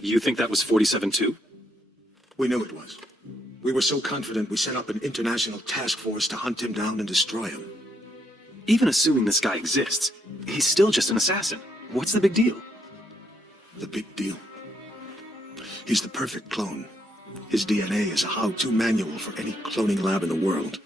You think that was 47 too? We knew it was. We were so confident we set up an international task force to hunt him down and destroy him. Even assuming this guy exists, he's still just an assassin. What's the big deal? The big deal. He's the perfect clone. His DNA is a how-to manual for any cloning lab in the world.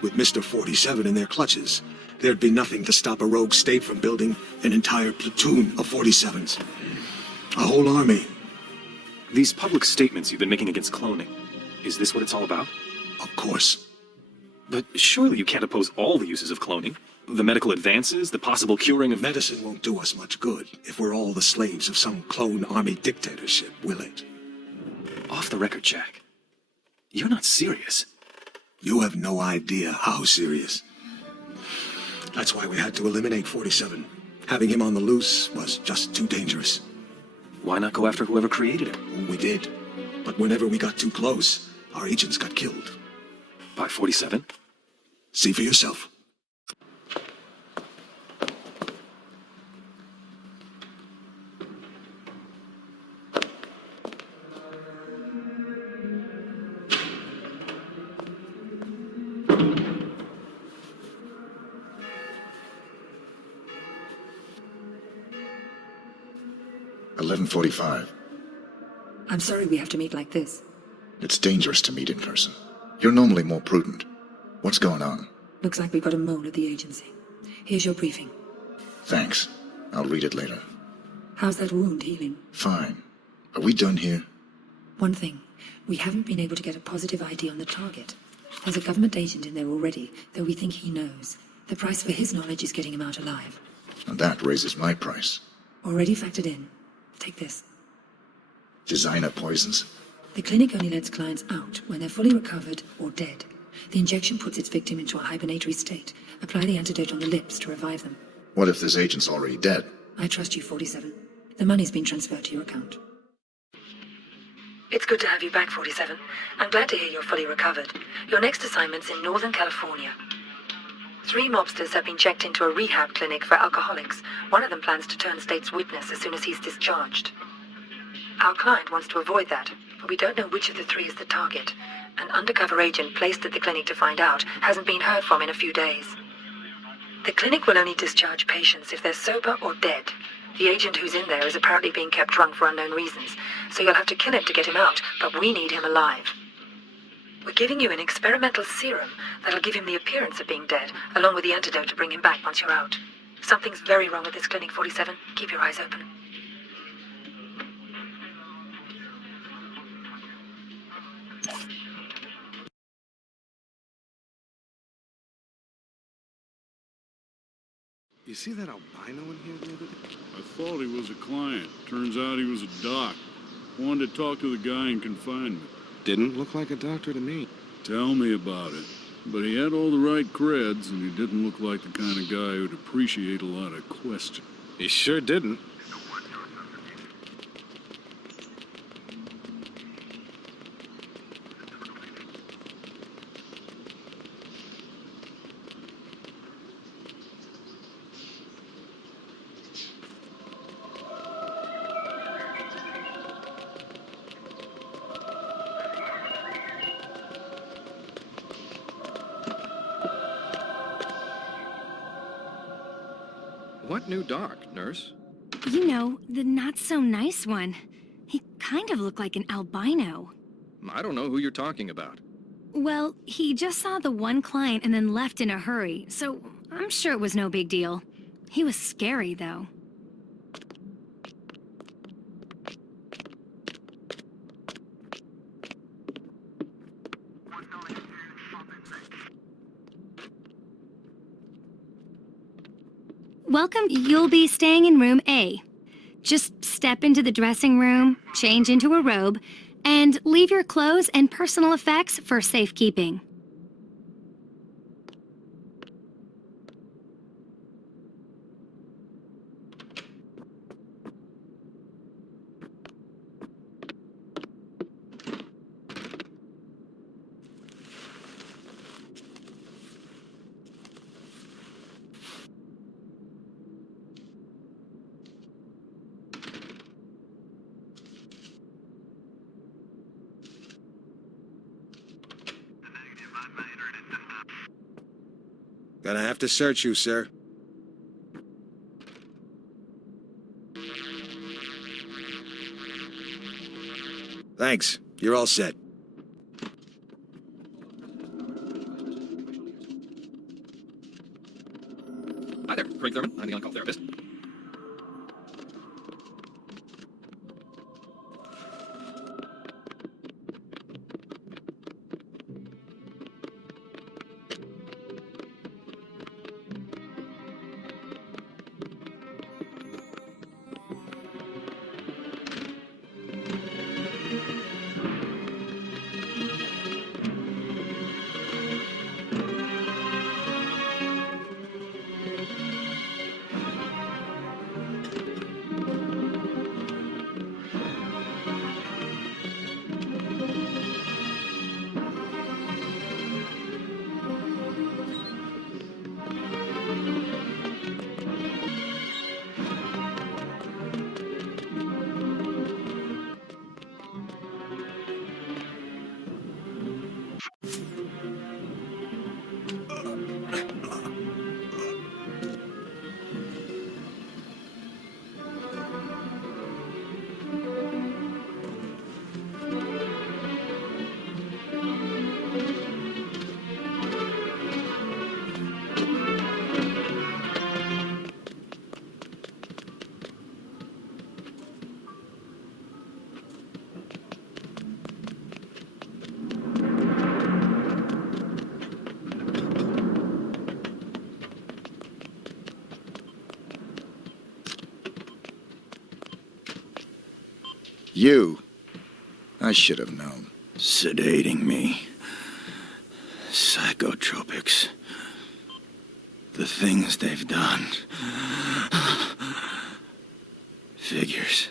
With Mr. 47 in their clutches, there'd be nothing to stop a rogue state from building an entire platoon of 47s. A whole army. These public statements you've been making against cloning, is this what it's all about? Of course. But surely you can't oppose all the uses of cloning. The medical advances, the possible curing of... Medicine won't do us much good if we're all the slaves of some clone army dictatorship, will it? Off the record, Jack. You're not serious. You have no idea how serious. That's why we had to eliminate 47. Having him on the loose was just too dangerous. Why not go after whoever created him? We did. But whenever we got too close, our agents got killed. By 47? See for yourself. .45. I'm sorry we have to meet like this. It's dangerous to meet in person. You're normally more prudent. What's going on? Looks like we've got a mole at the agency. Here's your briefing. Thanks. I'll read it later. How's that wound healing? Fine. Are we done here? One thing. We haven't been able to get a positive ID on the target. There's a government agent in there already, though we think he knows. The price for his knowledge is getting him out alive. And that raises my price. Already factored in. Take this. Designer poisons? The clinic only lets clients out when they're fully recovered or dead. The injection puts its victim into a hibernatory state. Apply the antidote on the lips to revive them. What if this agent's already dead? I trust you, 47. The money's been transferred to your account. It's good to have you back, 47. I'm glad to hear you're fully recovered. Your next assignment's in Northern California. 3 mobsters have been checked into a rehab clinic for alcoholics. One of them plans to turn state's witness as soon as he's discharged. Our client wants to avoid that, but we don't know which of the 3 is the target. An undercover agent placed at the clinic to find out hasn't been heard from in a few days. The clinic will only discharge patients if they're sober or dead. The agent who's in there is apparently being kept drunk for unknown reasons, so you'll have to kill him to get him out, but we need him alive. We're giving you an experimental serum that'll give him the appearance of being dead, along with the antidote to bring him back once you're out. Something's very wrong with this clinic, 47. Keep your eyes open. You see that albino in here the other day? I thought he was a client. Turns out he was a doc. Wanted to talk to the guy in confinement. Didn't look like a doctor to me. Tell me about it. But he had all the right creds, and he didn't look like the kind of guy who'd appreciate a lot of questions. He sure didn't. What new doc, nurse? You know, the not-so-nice one. He kind of looked like an albino. I don't know who you're talking about. Well, he just saw the one client and then left in a hurry, so I'm sure it was no big deal. He was scary, though. Welcome. You'll be staying in room A. Just step into the dressing room, change into a robe, and leave your clothes and personal effects for safekeeping. Gonna have to search you, sir. Thanks. You're all set. Hi there, Craig Thurman. I'm the on-call therapist. You. I should have known. Sedating me. Psychotropics. The things they've done. Figures.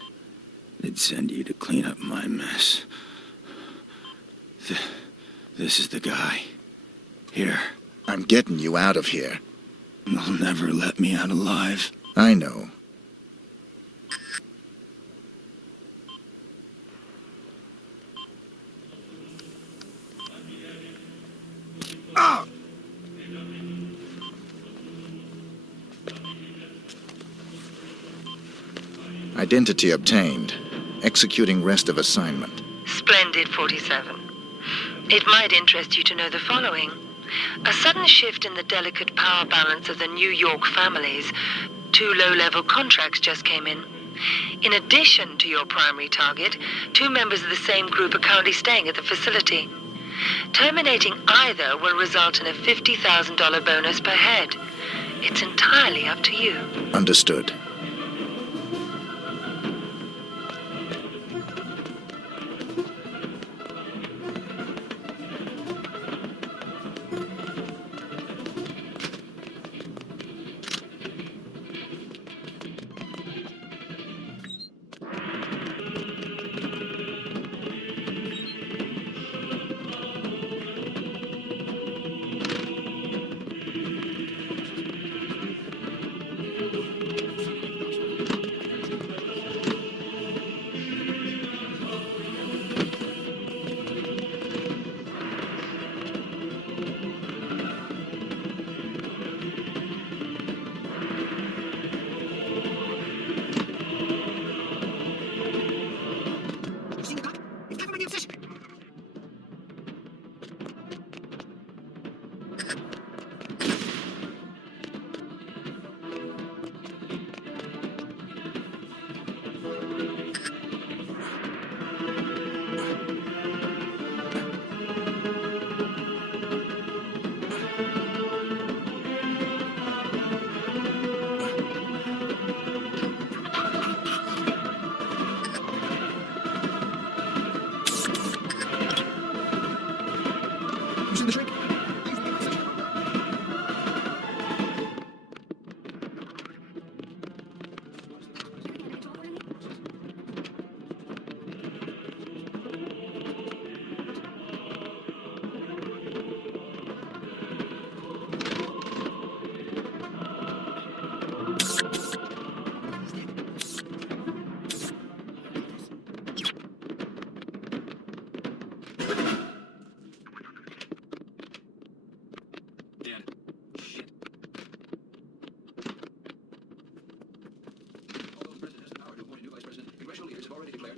They'd send you to clean up my mess. This is the guy. Here. I'm getting you out of here. They'll never let me out alive. I know. Identity obtained. Executing rest of assignment. Splendid, 47. It might interest you to know the following. A sudden shift in the delicate power balance of the New York families. 2 low-level contracts just came in. In addition to your primary target, 2 members of the same group are currently staying at the facility. Terminating either will result in a $50,000 bonus per head. It's entirely up to you. Understood.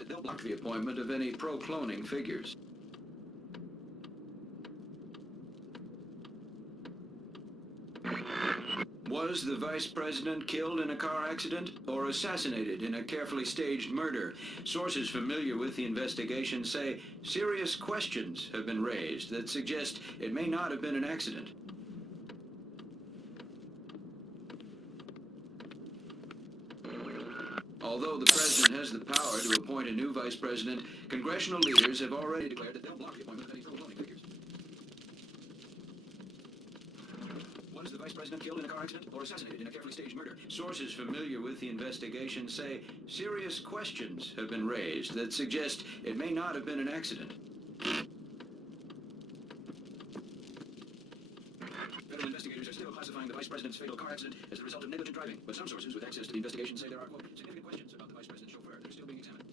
they'll block the appointment of any pro-cloning figures. Was the vice president killed in a car accident or assassinated in a carefully staged murder? Sources familiar with the investigation say serious questions have been raised that suggest it may not have been an accident. Although the president has the power to appoint a new vice president, congressional leaders have already declared that they'll block the appointment of any pro-cloning figures. Was the vice president killed in a car accident or assassinated in a carefully staged murder? Sources familiar with the investigation say serious questions have been raised that suggest it may not have been an accident. Federal investigators are still classifying the vice president's fatal car accident as the result of negligent driving, but some sources with access to the investigation say there are, quote, significant questions about the vice president's chauffeur that are still being examined.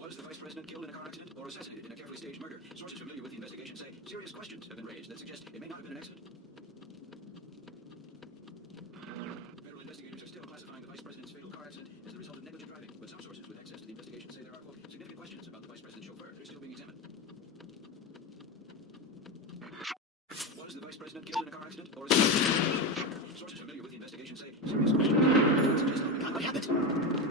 Was the vice president killed in a car accident or assassinated in a carefully staged murder? Sources familiar with the investigation say serious questions have been raised that suggest it may not have been an accident. Federal investigators are still classifying the vice president's fatal car accident as the result of negligent driving, but some sources with access to the investigation say there are, quote, significant questions about the vice president's chauffeur that are still being examined. Was the vice president killed in a car accident or assassinated in a carefully staged murder? Sources familiar with the investigation say serious questions have been raised that suggest it may not have happened.